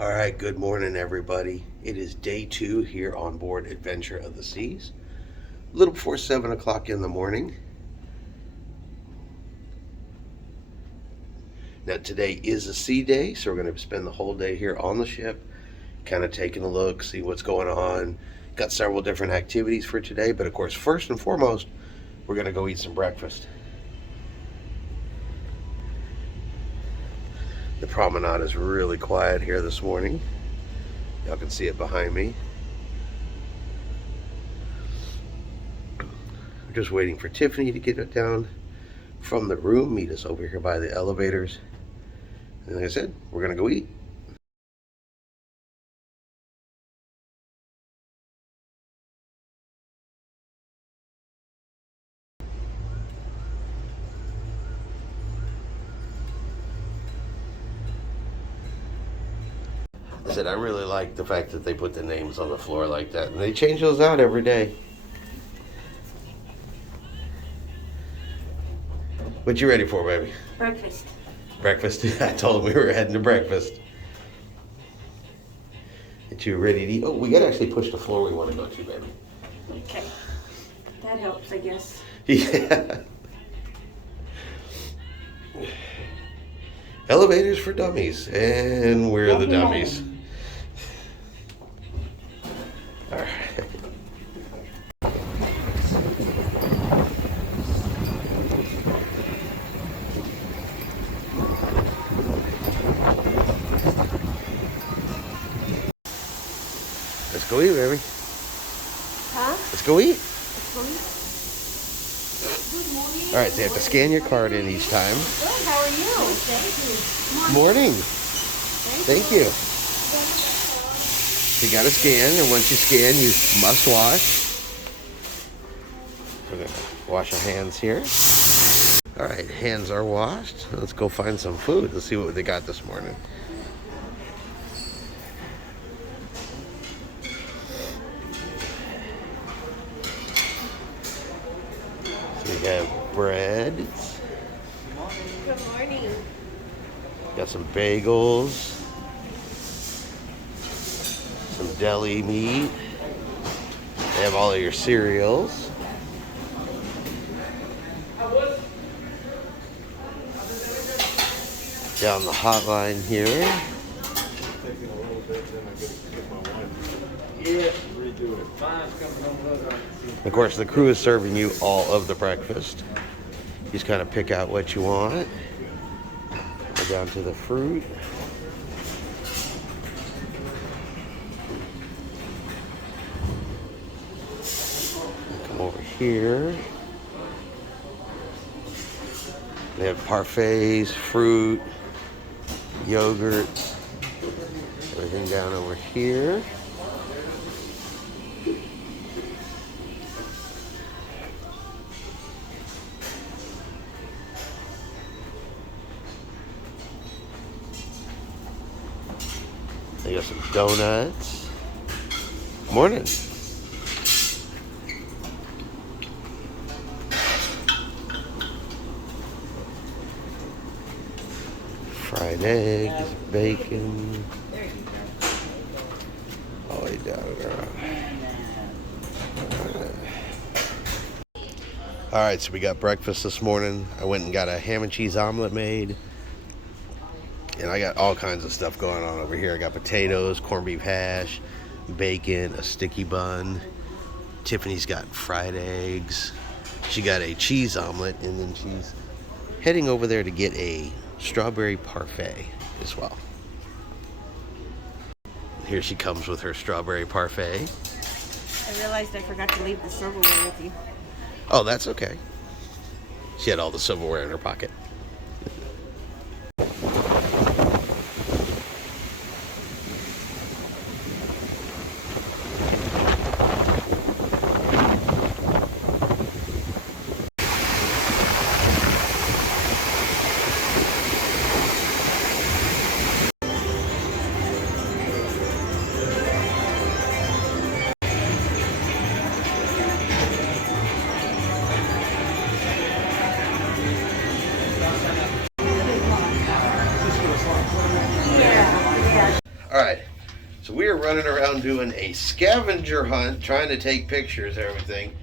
All right, good morning, everybody. It is day 2 here on board Adventure of the Seas. A little before 7 o'clock in the morning. Now, today is a sea day, so we're going to spend the whole day here on the ship, kind of taking a look, see what's going on. Got several different activities for today, but of course, first and foremost, we're going to go eat some breakfast. The promenade is really quiet here this morning. Y'all can see it behind me. We're just waiting for Tiffany to get it down from the room, meet us over here by the elevators. And like I said, we're going to go eat. I said, I really like the fact that they put the names on the floor like that. And they change those out every day. What you ready for, baby? Breakfast. Breakfast? I told them we were heading to breakfast. That you ready to eat? Oh, we got to actually push the floor we want to go to, baby. Okay. That helps, I guess. Yeah. Elevators for dummies. And we're the dummies. All right. Let's go eat, baby. Huh? Let's go eat. Good morning. All right, so you have to scan your card in each time. Good, how are you? Thank you. Morning. Thank you. You got to scan, and once you scan, you must wash. We're going to wash our hands here. All right, hands are washed. Let's go find some food. Let's see what they got this morning. So we have bread. Good morning. Got some bagels. Some deli meat. They have all of your cereals. Down the hotline here. Of course, the crew is serving you all of the breakfast. You just kind of pick out what you want. Go down to the fruit. Come over here. They have parfaits, fruit, yogurt, everything down over here. They got some donuts. Morning. Fried eggs, bacon. All the way down around. All right, so we got breakfast this morning. I went and got a ham and cheese omelet made. And I got all kinds of stuff going on over here. I got potatoes, corned beef hash, bacon, a sticky bun. Tiffany's got fried eggs. She got a cheese omelet, and then she's heading over there to get a strawberry parfait as well. Here she comes with her strawberry parfait. I realized I forgot to leave the silverware with you. Oh, that's okay. She had all the silverware in her pocket. So we are running around doing a scavenger hunt, trying to take pictures of everything.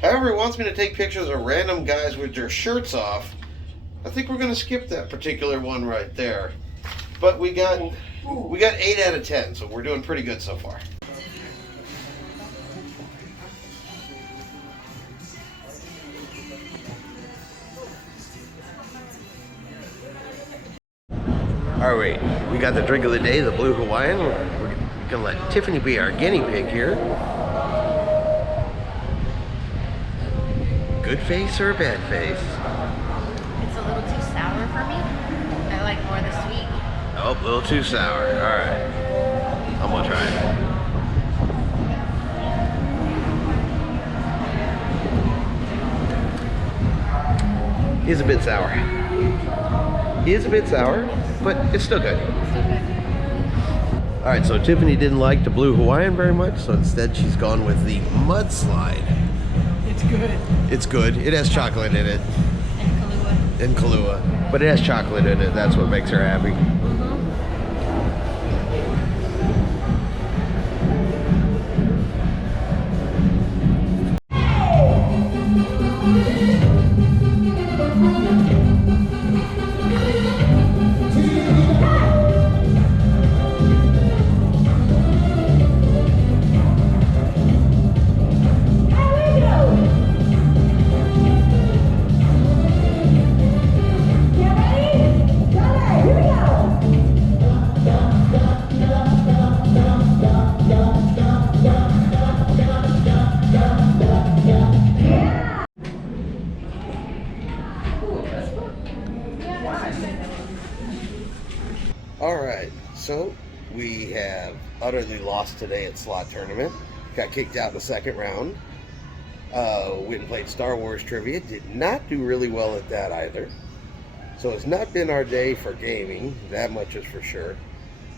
However, he wants me to take pictures of random guys with their shirts off. I think we're going to skip that particular one right there. But we got 8 out of 10, so we're doing pretty good so far. All right, we got the drink of the day, the Blue Hawaiian. We're gonna let Tiffany be our guinea pig here. Good face or a bad face? It's a little too sour for me. I like more of the sweet. Oh, a little too sour. All right, I'm gonna try it. He's a bit sour. He is a bit sour, but it's still good. All right, so Tiffany didn't like the Blue Hawaiian very much, so instead she's gone with the Mudslide. It's good. It's good. It has chocolate in it. And Kahlua. And Kahlua. But it has chocolate in it. That's what makes her happy. Alright, so we have utterly lost today at slot tournament. Got kicked out in the second round. Went and played Star Wars trivia. Did not do really well at that either. So it's not been our day for gaming, that much is for sure.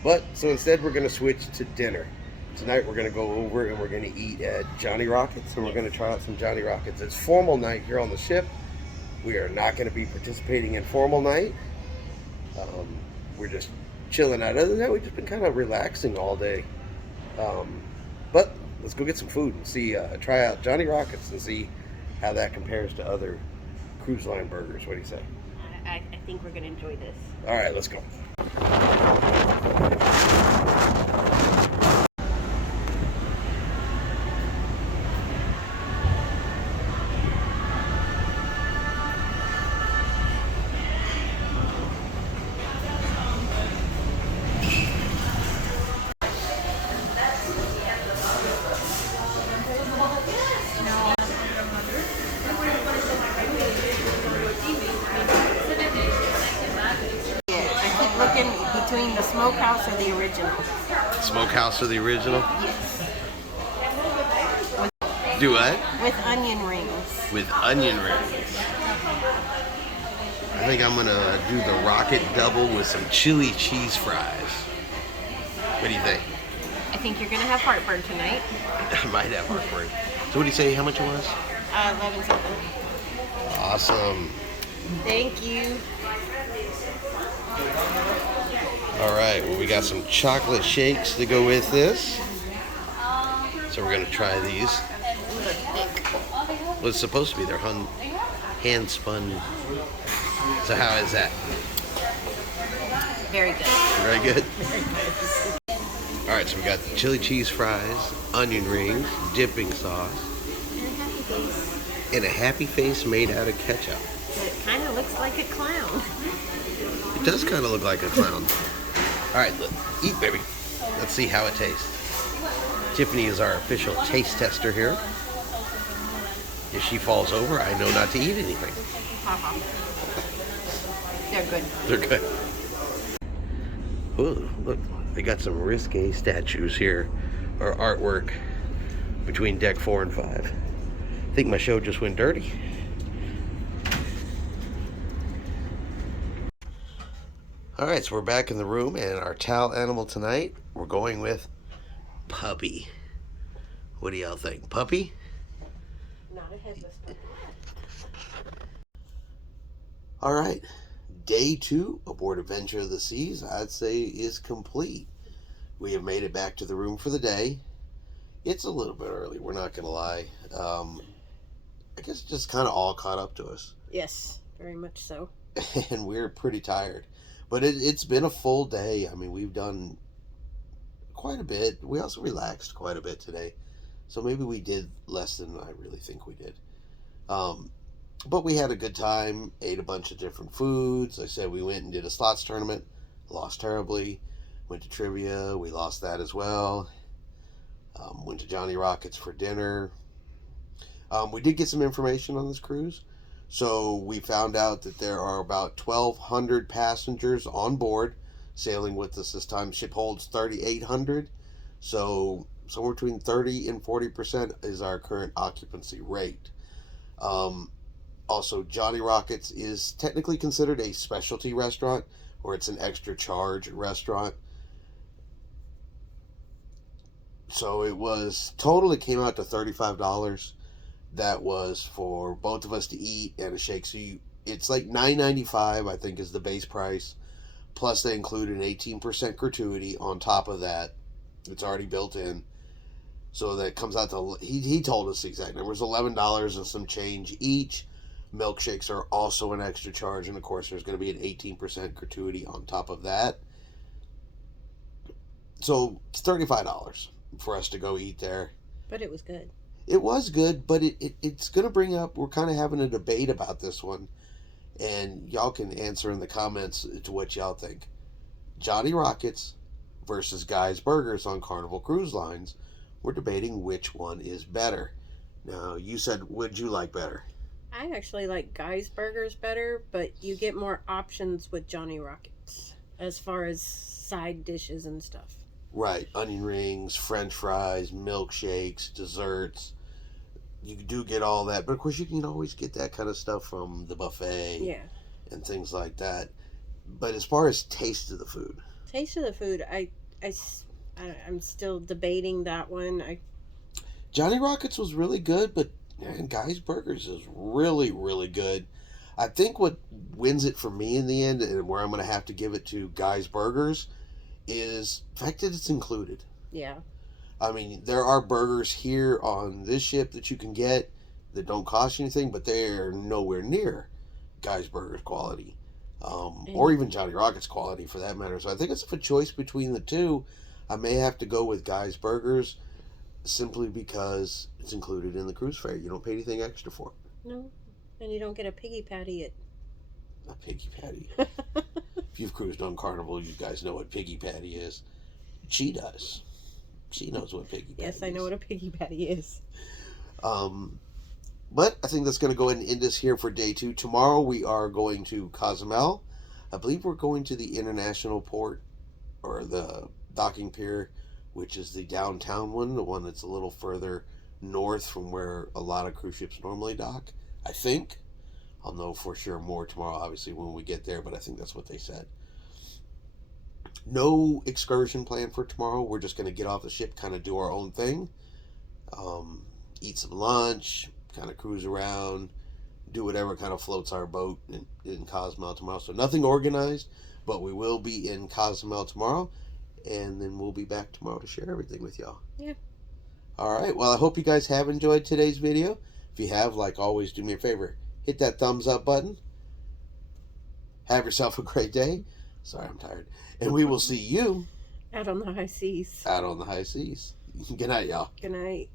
But, so instead we're going to switch to dinner. Tonight we're going to go over and we're going to eat at Johnny Rockets, and we're going to try out some Johnny Rockets. It's formal night here on the ship. We are not going to be participating in formal night. We're just chilling out. Other than that, we've just been kind of relaxing all day. But let's go get some food and see, try out Johnny Rockets and see how that compares to other cruise line burgers. What do you say? I think we're going to enjoy this. All right, let's go. Between the smokehouse or the original? Smokehouse or the original? Yes. Do what? With onion rings. With onion rings. I think I'm gonna do the Rocket Double with some chili cheese fries. What do you think? I think you're gonna have heartburn tonight. I might have heartburn. So what do you say, how much it was? 11 something. Awesome. Thank you. All right, well, we got some chocolate shakes to go with this. So we're gonna try these. Well, it's supposed to be, they're hand spun. So how is that? Very good. Very good? All right, so we got the chili cheese fries, onion rings, dipping sauce, and a happy face made out of ketchup. It kind of looks like a clown. It does kind of look like a clown. All right, look, eat, baby. Let's see how it tastes. Tiffany is our official taste tester here. If she falls over, I know not to eat anything. They're good. They're good. Ooh, look, they got some risque statues here, or artwork, between deck 4 and 5. I think my show just went dirty. All right, so we're back in the room, and our towel animal tonight, we're going with Puppy. What do y'all think? Puppy? Not a headless puppy. All right, day 2 aboard Adventure of the Seas, I'd say, is complete. We have made it back to the room for the day. It's a little bit early, we're not going to lie. I guess it just kind of all caught up to us. Yes, very much so. And we're pretty tired. But it's been a full day. I mean, we've done quite a bit. We also relaxed quite a bit today. So maybe we did less than I really think we did. But we had a good time, ate a bunch of different foods. I said we went and did a slots tournament, lost terribly. Went to trivia, we lost that as well. Went to Johnny Rockets for dinner. We did get some information on this cruise. So we found out that there are about 1,200 passengers on board sailing with us this time. Ship holds 3,800. So somewhere between 30 and 40% is our current occupancy rate. Also, Johnny Rockets is technically considered a specialty restaurant, or it's an extra charge restaurant. So it was total, it came out to $35. That was for both of us to eat and a shake. So it's like $9.95, I think, is the base price. Plus they include an 18% gratuity on top of that. It's already built in. So that comes out to, he told us the exact number. It was $11 and some change each. Milkshakes are also an extra charge. And of course there's going to be an 18% gratuity on top of that. So it's $35 for us to go eat there. But it was good. It was good, but it's going to bring up, we're kind of having a debate about this one, and y'all can answer in the comments to what y'all think. Johnny Rockets versus Guy's Burgers on Carnival Cruise Lines. We're debating which one is better. Now, you said, would you like better? I actually like Guy's Burgers better, but you get more options with Johnny Rockets as far as side dishes and stuff. Right, onion rings, french fries, milkshakes, desserts. You do get all that, but of course you can always get that kind of stuff from the buffet. Yeah. And things like that. But as far as taste of the food, I'm still debating that one. Johnny Rockets was really good, but man, Guy's Burgers is really, really good. I think what wins it for me in the end, and where I'm going to have to give it to Guy's Burgers, is the fact that it's included. Yeah. I mean, there are burgers here on this ship that you can get that don't cost you anything, but they're nowhere near Guy's Burgers quality. Or even Johnny Rockets quality for that matter. So I think it's a choice between the two. I may have to go with Guy's Burgers simply because it's included in the cruise fare. You don't pay anything extra for it. No. And you don't get a piggy patty at... A piggy patty. If you've cruised on Carnival, you guys know what piggy patty is. She does. She knows what piggy patty is. Yes, I know what a piggy patty is. But I think that's going to go ahead and end us here for day 2. Tomorrow we are going to Cozumel. I believe we're going to the international port, or the docking pier, which is the downtown one, the one that's a little further north from where a lot of cruise ships normally dock, I think. I'll know for sure more tomorrow, obviously, when we get there, but I think that's what they said. No excursion plan for tomorrow. We're just going to get off the ship, kind of do our own thing, eat some lunch, kind of cruise around, do whatever kind of floats our boat in Cozumel tomorrow. So nothing organized, but we will be in Cozumel tomorrow, and then we'll be back tomorrow to share everything with y'all. Yeah. All right. Well, I hope you guys have enjoyed today's video. If you have, like always, do me a favor. Hit that thumbs up button. Have yourself a great day. Sorry, I'm tired. And we will see you Out on the high seas. out on the high seas. Good night, y'all. Good night.